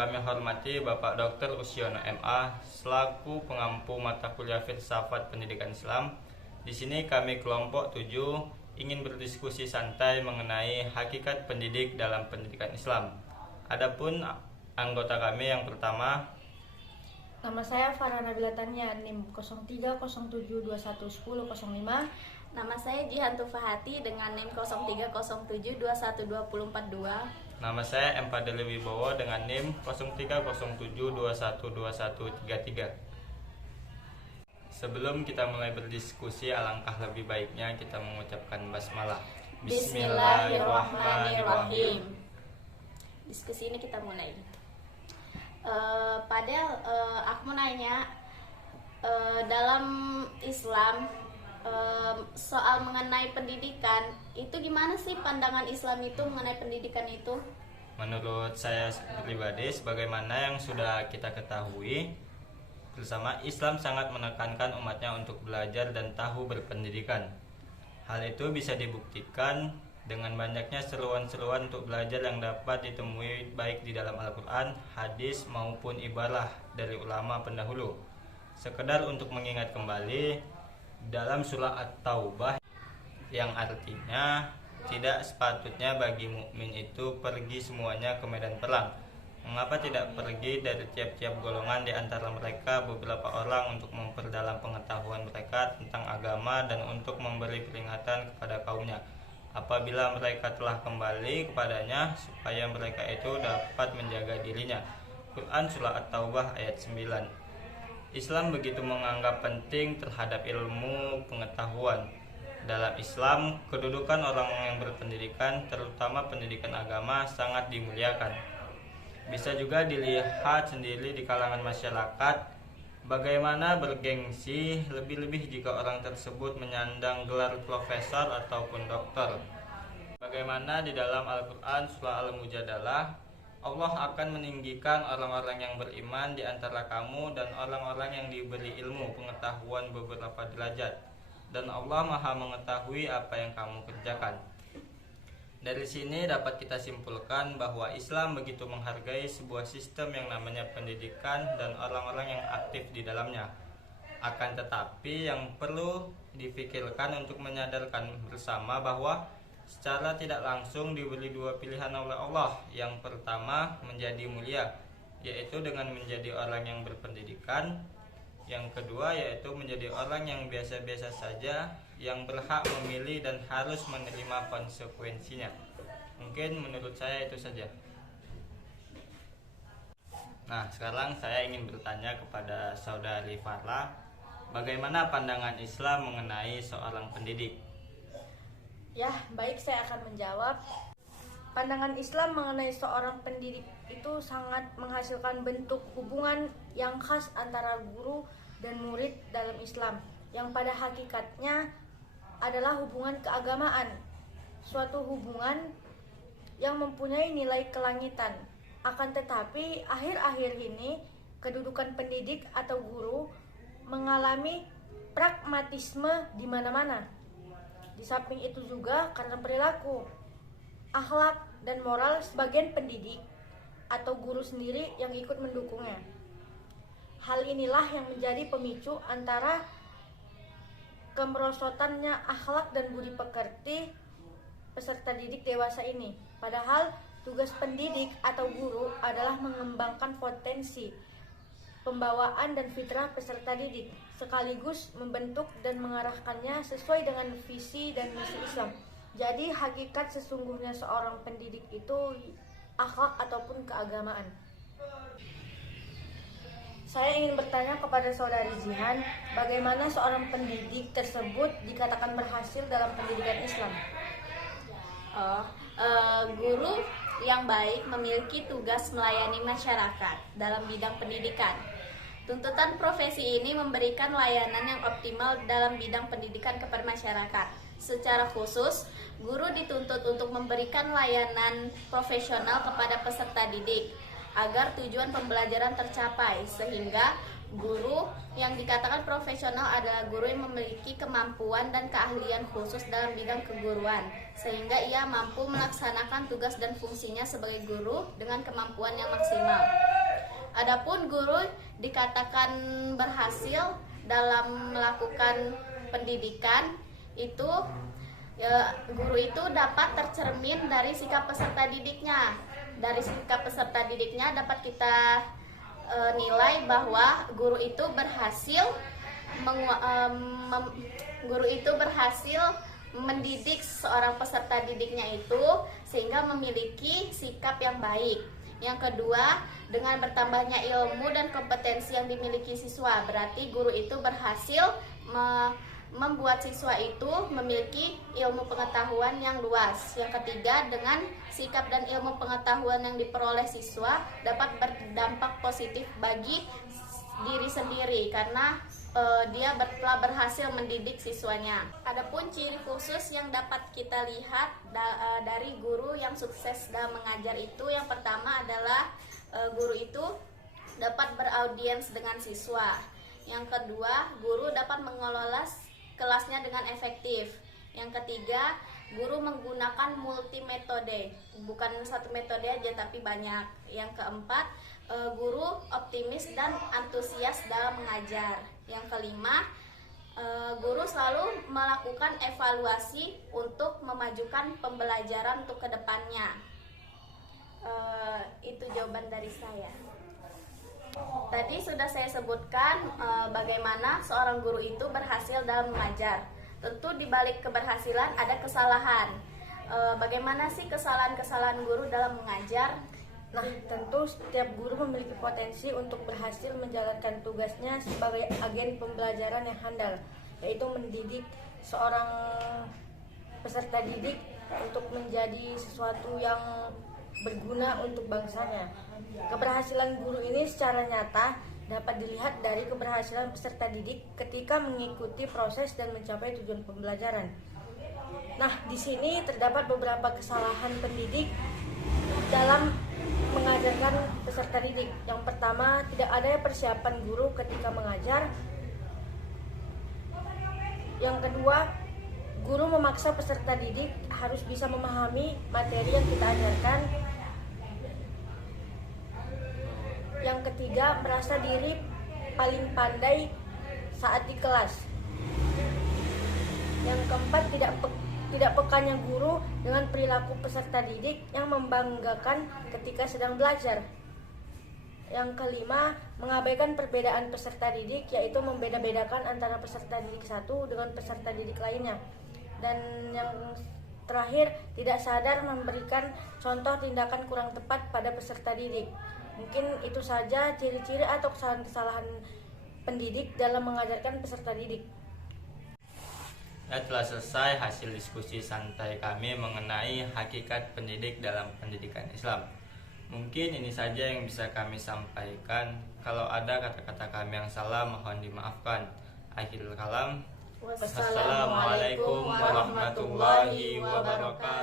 kami hormati Bapak Dr. Usyono MA selaku pengampu mata kuliah Filsafat Pendidikan Islam. Di sini kami kelompok 7 ingin berdiskusi santai mengenai hakikat pendidik dalam pendidikan Islam. Adapun anggota kami yang pertama, nama saya Farah Nabila Tania, NIM 0307211005. Nama saya Jihantu Fahati dengan NIM 0307212042. nama saya M. Fadli Wibowo dengan NIM 0307212133. Sebelum kita mulai berdiskusi, alangkah lebih baiknya kita mengucapkan basmalah. Bismillahirrahmanirrahim. Diskusi ini kita mulai. Aku mau nanya, dalam Islam soal mengenai pendidikan itu gimana sih pandangan Islam itu mengenai pendidikan itu? Menurut saya pribadi, sebagaimana yang sudah kita ketahui bersama, Islam sangat menekankan umatnya untuk belajar dan tahu berpendidikan. Hal itu bisa dibuktikan dengan banyaknya seruan-seruan untuk belajar yang dapat ditemui baik di dalam Al-Quran, hadis maupun ibarah dari ulama pendahulu. Sekedar untuk mengingat kembali, dalam surah At-Taubah yang artinya tidak sepatutnya bagi mukmin itu pergi semuanya ke medan perang. Mengapa tidak pergi dari tiap-tiap golongan di antara mereka beberapa orang untuk memperdalam pengetahuan mereka tentang agama dan untuk memberi peringatan kepada kaumnya apabila mereka telah kembali kepadanya supaya mereka itu dapat menjaga dirinya. Quran surah At-Taubah ayat 9. Islam begitu menganggap penting terhadap ilmu pengetahuan. Dalam Islam, kedudukan orang yang berpendidikan, terutama pendidikan agama, sangat dimuliakan. Bisa juga dilihat sendiri di kalangan masyarakat, bagaimana bergengsi lebih-lebih jika orang tersebut menyandang gelar profesor ataupun doktor. Bagaimana di dalam Al-Quran surah Al-Mujadalah, Allah akan meninggikan orang-orang yang beriman di antara kamu dan orang-orang yang diberi ilmu pengetahuan beberapa derajat, dan Allah Maha mengetahui apa yang kamu kerjakan. Dari sini dapat kita simpulkan bahwa Islam begitu menghargai sebuah sistem yang namanya pendidikan dan orang-orang yang aktif di dalamnya. Akan tetapi yang perlu difikirkan untuk menyadarkan bersama bahwa secara tidak langsung diberi dua pilihan oleh Allah. Yang pertama menjadi mulia, yaitu dengan menjadi orang yang berpendidikan. Yang kedua yaitu menjadi orang yang biasa-biasa saja, yang berhak memilih dan harus menerima konsekuensinya. Mungkin menurut saya itu saja. Nah, sekarang saya ingin bertanya kepada saudari Farla, bagaimana pandangan Islam mengenai seorang pendidik? Ya, baik, saya akan menjawab. Pandangan Islam mengenai seorang pendidik itu sangat menghasilkan bentuk hubungan yang khas antara guru dan murid dalam Islam, yang pada hakikatnya adalah hubungan keagamaan, suatu hubungan yang mempunyai nilai kelangitan. Akan tetapi, akhir-akhir ini kedudukan pendidik atau guru mengalami pragmatisme di mana-mana. Di samping itu juga karena perilaku, akhlak, dan moral sebagian pendidik atau guru sendiri yang ikut mendukungnya. Hal inilah yang menjadi pemicu antara kemerosotannya akhlak dan budi pekerti peserta didik dewasa ini. Padahal tugas pendidik atau guru adalah mengembangkan potensi pembawaan dan fitrah peserta didik, sekaligus membentuk dan mengarahkannya sesuai dengan visi dan misi Islam. Jadi hakikat sesungguhnya seorang pendidik itu akhlak ataupun keagamaan. Saya ingin bertanya kepada saudari Jihan, bagaimana seorang pendidik tersebut dikatakan berhasil dalam pendidikan Islam? Guru yang baik memiliki tugas melayani masyarakat dalam bidang pendidikan. Tuntutan profesi ini memberikan layanan yang optimal dalam bidang pendidikan kepada masyarakat. Secara khusus, guru dituntut untuk memberikan layanan profesional kepada peserta didik agar tujuan pembelajaran tercapai, sehingga Guru yang dikatakan profesional adalah guru yang memiliki kemampuan dan keahlian khusus dalam bidang keguruan, sehingga ia mampu melaksanakan tugas dan fungsinya sebagai guru dengan kemampuan yang maksimal. Adapun guru dikatakan berhasil dalam melakukan pendidikan itu guru itu dapat tercermin dari sikap peserta didiknya. Dari sikap peserta didiknya dapat kita nilai bahwa guru itu berhasil mendidik seorang peserta didiknya itu sehingga memiliki sikap yang baik. Yang kedua, dengan bertambahnya ilmu dan kompetensi yang dimiliki siswa, berarti guru itu berhasil membuat siswa itu memiliki ilmu pengetahuan yang luas. Yang ketiga, dengan sikap dan ilmu pengetahuan yang diperoleh siswa dapat berdampak positif bagi diri sendiri karena dia telah berhasil mendidik siswanya. Adapun ciri khusus yang dapat kita lihat dari guru yang sukses dalam mengajar itu, yang pertama adalah guru itu dapat beraudiens dengan siswa. Yang kedua, guru dapat mengelola kelasnya dengan efektif. Yang ketiga, guru menggunakan multimetode, bukan satu metode aja tapi banyak. Yang keempat, guru optimis dan antusias dalam mengajar. Yang kelima, guru selalu melakukan evaluasi untuk memajukan pembelajaran untuk kedepannya. Itu jawaban dari saya. Tadi sudah saya sebutkan bagaimana seorang guru itu berhasil dalam mengajar. Tentu di balik keberhasilan ada kesalahan. Bagaimana sih kesalahan-kesalahan guru dalam mengajar? Nah, tentu setiap guru memiliki potensi untuk berhasil menjalankan tugasnya sebagai agen pembelajaran yang handal, yaitu mendidik seorang peserta didik untuk menjadi sesuatu yang berguna untuk bangsanya. Keberhasilan guru ini secara nyata dapat dilihat dari keberhasilan peserta didik ketika mengikuti proses dan mencapai tujuan pembelajaran. Nah, di sini terdapat beberapa kesalahan pendidik dalam mengajarkan peserta didik. Yang pertama, tidak ada persiapan guru ketika mengajar. Yang kedua, guru memaksa peserta didik harus bisa memahami materi yang kita ajarkan. Yang ketiga, merasa diri paling pandai saat di kelas. Yang keempat, tidak pekanya guru dengan perilaku peserta didik yang membanggakan ketika sedang belajar. Yang kelima, mengabaikan perbedaan peserta didik, yaitu membeda-bedakan antara peserta didik satu dengan peserta didik lainnya. Dan yang terakhir, tidak sadar memberikan contoh tindakan kurang tepat pada peserta didik. Mungkin itu saja ciri-ciri atau kesalahan-kesalahan pendidik dalam mengajarkan peserta didik. Telah selesai hasil diskusi santai kami mengenai hakikat pendidik dalam pendidikan Islam. Mungkin ini saja yang bisa kami sampaikan. Kalau ada kata-kata kami yang salah, mohon dimaafkan. Akhirul kalam. Wassalamualaikum warahmatullahi wabarakatuh.